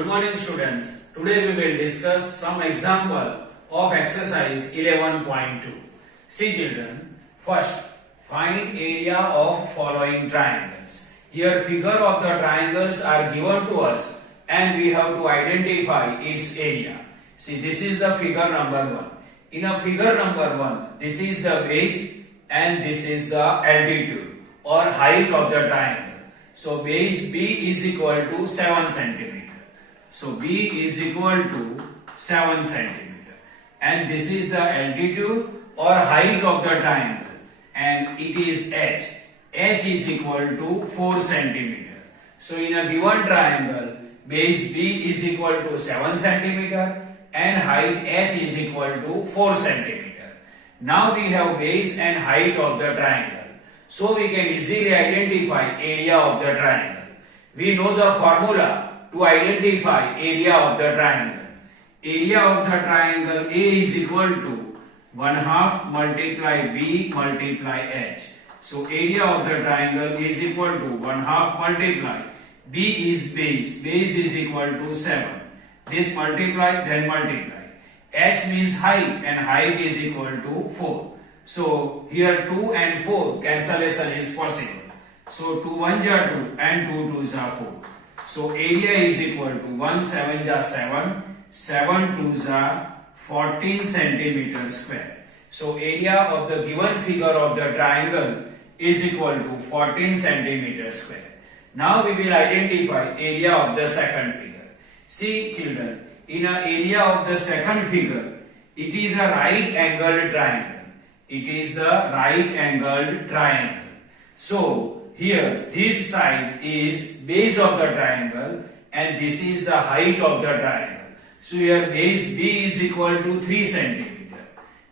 Good morning students. Today we will discuss some example of exercise 11.2. See children, first find area of following triangles. Here figure of the triangles are given to us and we have to identify its area. See, this is the figure number 1. In a figure number 1, this is the base and this is the altitude or height of the triangle. So base B is equal to 7 centimeter. So B is equal to 7 centimeter. And this is the altitude or height of the triangle. And it is H. H is equal to 4 centimeter. So in a given triangle, base B is equal to 7 centimeter and height H is equal to 4 centimeter. Now we have base and height of the triangle. So we can easily identify area of the triangle. We know the formula to identify area of the triangle. Area of the triangle A is equal to 1/2 multiply B multiply H. So area of the triangle is equal to 1/2 multiply B is base. Base is equal to 7. This multiply then multiply. H means height and height is equal to 4. So here 2 and 4 cancellation is possible. So 2 1 are 2 and 2 2 are 4. So area is equal to 1 7 are 7, 7 2 are 14 centimeter square. So area of the given figure of the triangle is equal to 14 centimeter square. Now we will identify area of the second figure. See children, in an area of the second figure, it is a right angled triangle. It is the right angled triangle. So here this side is base of the triangle and this is the height of the triangle. So here base B is equal to 3 centimeter.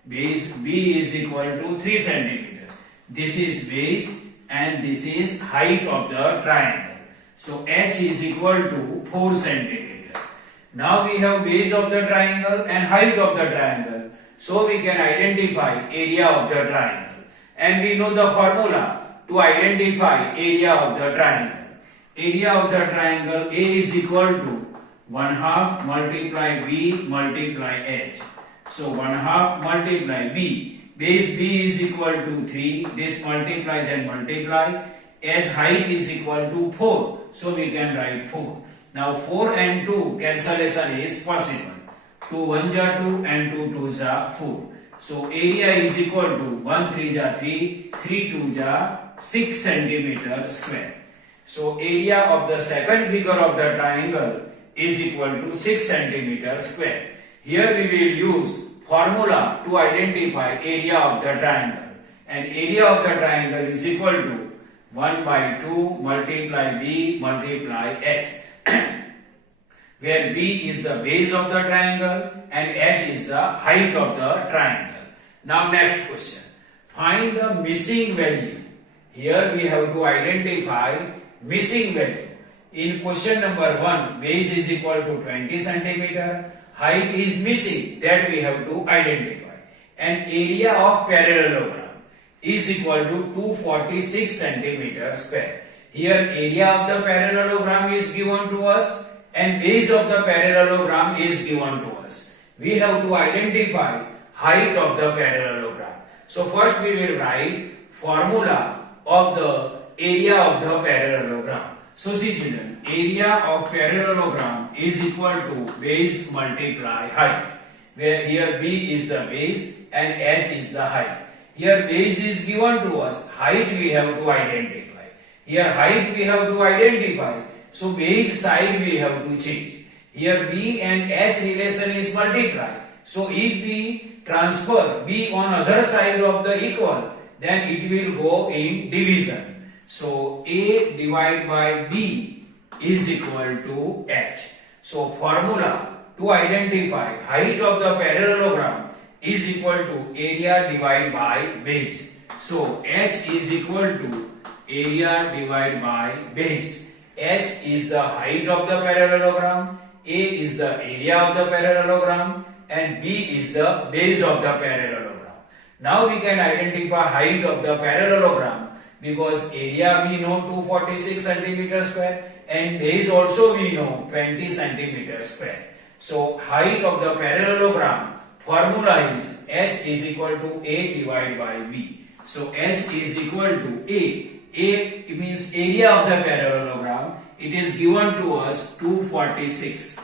Base B is equal to 3 centimeter. This is base and this is height of the triangle. So H is equal to 4 centimeter. Now we have base of the triangle and height of the triangle. So we can identify area of the triangle. And we know the formula to identify area of the triangle. Area of the triangle A is equal to 1/2 multiply B multiply H. So 1/2 multiply B. Base B is equal to 3. This multiply then multiply. H height is equal to 4. So we can write 4. Now 4 and 2 cancellation is possible. 2 1 are 2 and 2 2 are 4. So area is equal to 1 3 are 3, 3 2 are 6 centimeter square. So area of the second figure of the triangle is equal to 6 centimeter square. Here we will use formula to identify area of the triangle. And area of the triangle is equal to 1/2 multiply B multiply H. Where B is the base of the triangle and H is the height of the triangle. Now next question. Find the missing value. Here we have to identify missing value. In question number 1, base is equal to 20 centimeter. Height is missing, that we have to identify. And area of parallelogram is equal to 246 centimeter square. Here area of the parallelogram is given to us and base of the parallelogram is given to us. We have to identify height of the parallelogram. So first we will write formula of the area of the parallelogram. So see children, area of parallelogram is equal to base multiply height. Where here B is the base and H is the height. Here base is given to us, height we have to identify. Here height we have to identify. So base side we have to change. Here B and H relation is multiply. So if we transfer B on other side of the equal, then it will go in division. So A divided by B is equal to H. So formula to identify height of the parallelogram is equal to area divided by base. So H is equal to area divided by base. H is the height of the parallelogram, A is the area of the parallelogram and B is the base of the parallelogram. Now we can identify height of the parallelogram because area we know 246 centimeter square and base also we know 20 centimeter square. So height of the parallelogram formula is h is equal to a divided by b. So h is equal to a. A means area of the parallelogram. It is given to us 246.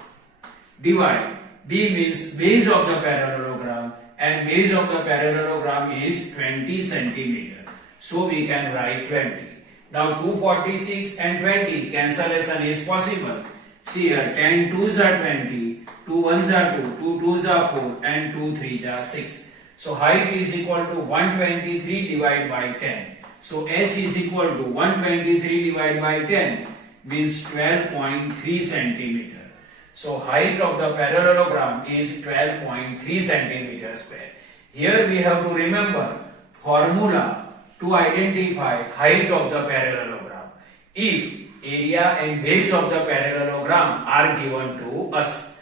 Divide. B means base of the parallelogram, and base of the parallelogram is 20 centimeter. So we can write 20. Now 246 and 20 cancellation is possible. See here, 10 2s are 20, 2 1s are 2, 2 2s are 4, and 2 3s are 6. So height is equal to 123 divided by 10. So h is equal to 123 divided by 10 means 12.3 centimeter. So height of the parallelogram is 12.3 centimeter square. Here we have to remember formula to identify height of the parallelogram. If area and base of the parallelogram are given to us,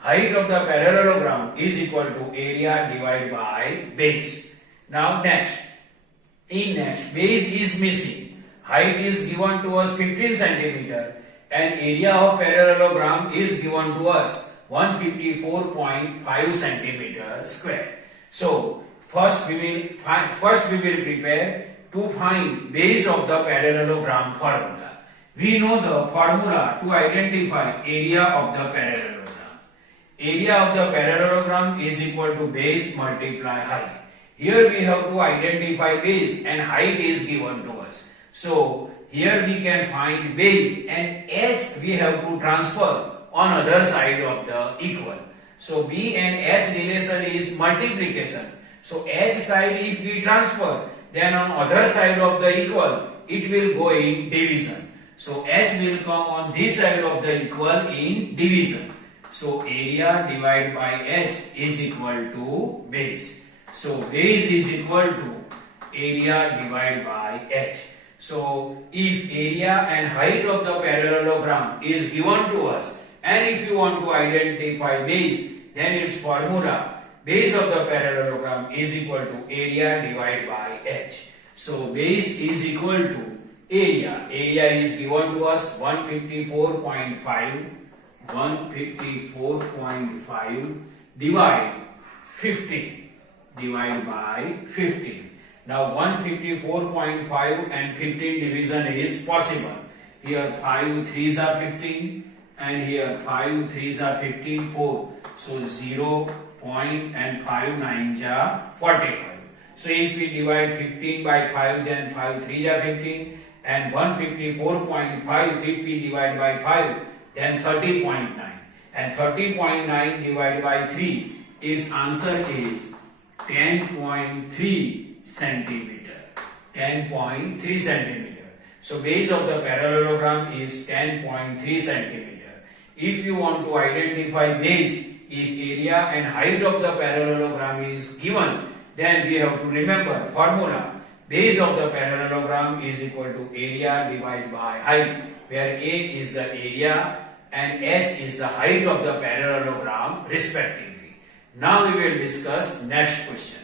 height of the parallelogram is equal to area divided by base. Now next, base is missing. Height is given to us 15 centimeter and area of parallelogram is given to us 154.5 centimeter square. So first we will prepare to find base of the parallelogram formula. We know the formula to identify area of the parallelogram. Area of the parallelogram is equal to base multiply height. Here we have to identify base and height is given to us. So here we can find base and h we have to transfer on other side of the equal. So b and h relation is multiplication. So h side if we transfer, then on other side of the equal it will go in division. So h will come on this side of the equal in division. So area divided by h is equal to base. So base is equal to area divided by h. So if area and height of the parallelogram is given to us, and if you want to identify base, then its formula base of the parallelogram is equal to area divided by h. So base is equal to area. Area is given to us 154.5 divide 15 divide by 15. Now 154.5 and 15 division is possible. Here 5 3s are 15 and here 5 3s are 15, 4. So 0 point and 5 9s are 45. So if we divide 15 by 5, then 5 3s are 15 and 154.5 if we divide by 5, then 30.9 and 30.9 divided by 3 is answer is 10.3 centimeter. 10.3 centimeter. So base of the parallelogram is 10.3 centimeter. If you want to identify base, if area and height of the parallelogram is given, then we have to remember formula. Base of the parallelogram is equal to area divided by height, where a is the area and h is the height of the parallelogram respectively. Now we will discuss next question.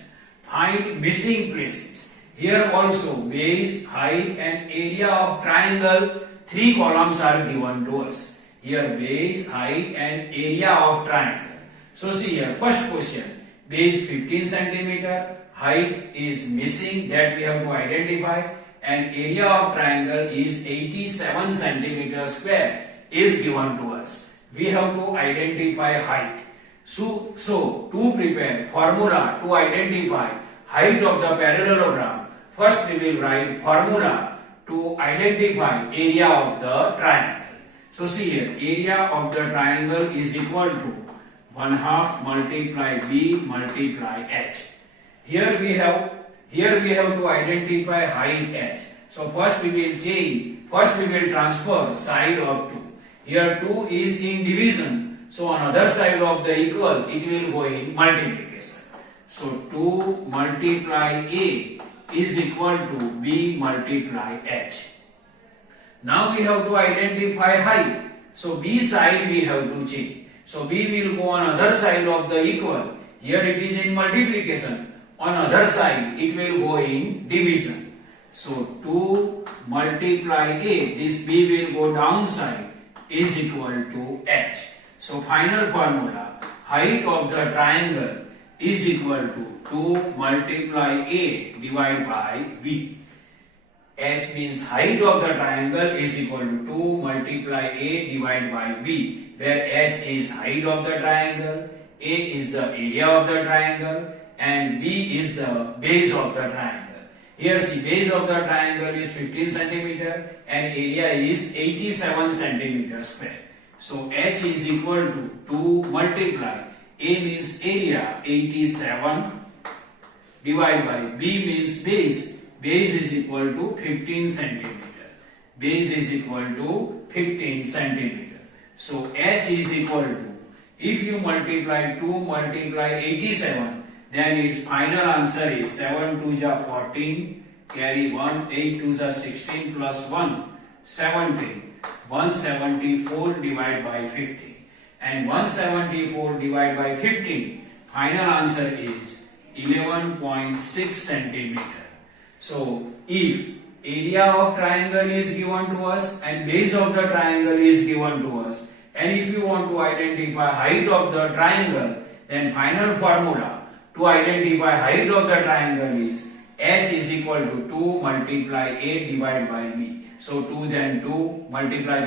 Find missing places. Here also base, height and area of triangle, 3 columns are given to us. Here base, height and area of triangle. So see here, first question, base 15 centimeter, height is missing, that we have to identify, and area of triangle is 87 centimeter square is given to us. We have to identify height. So to prepare formula to identify height of the parallelogram, first we will write formula to identify area of the triangle. So see here, area of the triangle is equal to 1/2 multiply b multiply h. Here we have to identify height h. So first we will transfer side of 2. Here 2 is in division. So on other side of the equal, it will go in multiplication. So 2 multiply a is equal to b multiply h. Now we have to identify height. So b side we have to change. So b will go on other side of the equal. Here it is in multiplication. On other side it will go in division. So 2 multiply A, this B will go downside, is equal to H. So final formula, height of the triangle is equal to 2 multiply A divided by B. H means height of the triangle is equal to 2 multiply A divided by B, where H is height of the triangle, A is the area of the triangle, and B is the base of the triangle. Here see, base of the triangle is 15 centimeter and area is 87 centimeter square. So H is equal to 2 multiply A means area 87 divided by B means base. Base is equal to 15 centimeter. Base is equal to 15 centimeter. So H is equal to, if you multiply 2 multiply 87, then its final answer is 7 2 ja 14, carry 1, 8 2 ja 16 plus 1, 17. 174 divided by 15. And 174 divided by 15, final answer is 11.6 centimeter. So, if area of triangle is given to us and base of the triangle is given to us, and if you want to identify height of the triangle, then final formula to identify height of the triangle is H is equal to 2 multiply A divided by B. So 2 then 2 multiply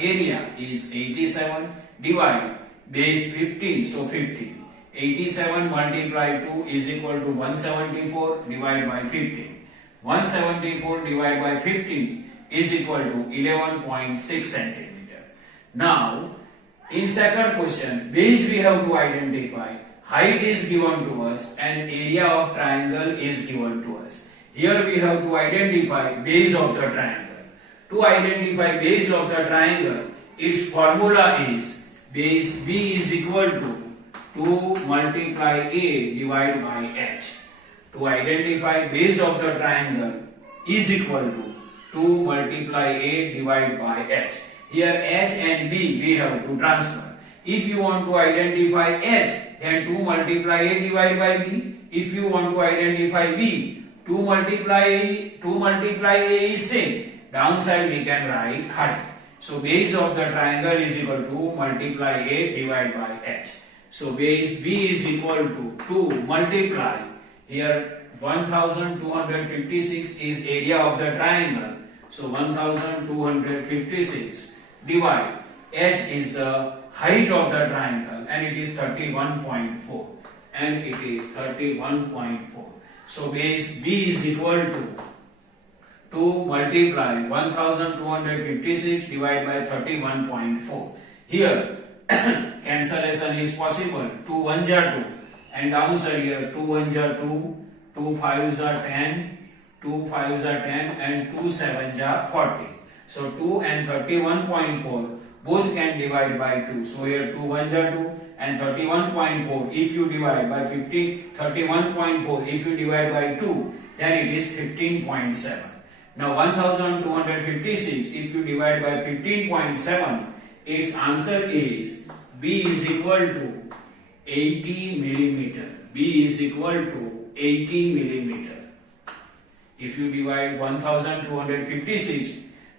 area is 87 divide base 15, so 15. 87 multiply 2 is equal to 174 divided by 15. 174 divided by 15 is equal to 11.6 centimeter. Now, in second question, base we have to identify, height is given to us and area of triangle is given to us. Here we have to identify base of the triangle. To identify base of the triangle, its formula is base B is equal to 2 multiply A divided by H. To identify base of the triangle is equal to 2 multiply A divided by H. Here H and B we have to transfer. If you want to identify H, then 2 multiply A divided by B. If you want to identify B, 2 multiply A is same. Downside we can write height. So base of the triangle is equal to multiply A divided by H. So base B is equal to 2 multiply, here 1256 is area of the triangle. So 1256 divide, H is the height of the triangle and it is 31.4 and it is 31.4. So base B is equal to 2 multiply 1256 divided by 31.4. Here cancellation is possible. 2 1s are 2 and downside here 2 1s are 2, 2 5s are 10, 2 5s are 10 and 2 7s are 40. So 2 and 31.4 both can divide by 2. So here 2 1s are 2 and 31.4 if you divide by 31.4 if you divide by 2, then it is 15.7. Now 1256 if you divide by 15.7, its answer is B is equal to 80 millimeter. B is equal to 80 millimeter. If you divide 1256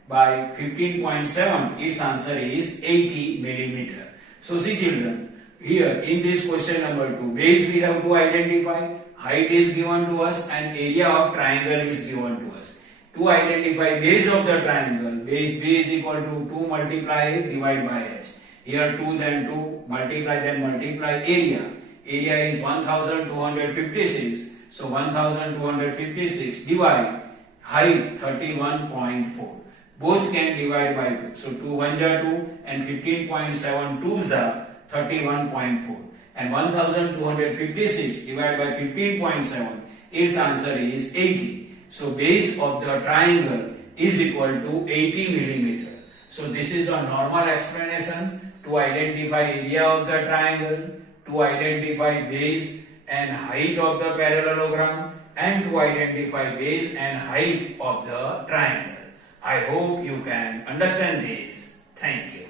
by 15.7, its answer is 80 millimeter. So see children, here in this question number 2, base we have to identify, height is given to us and area of triangle is given to us. To identify base of the triangle, base B is equal to 2 multiply A divided by H. Here 2 then 2 multiply area. Area is 1256. So 1256 divide height 31.4. Both can divide by 2. So 2 1s are 2 and 15.7 2s are 31.4. And 1256 divided by 15.7, its answer is 80. So base of the triangle is equal to 80 millimeter. So this is a normal explanation to identify area of the triangle, to identify base and height of the parallelogram, and to identify base and height of the triangle. I hope you can understand this. Thank you.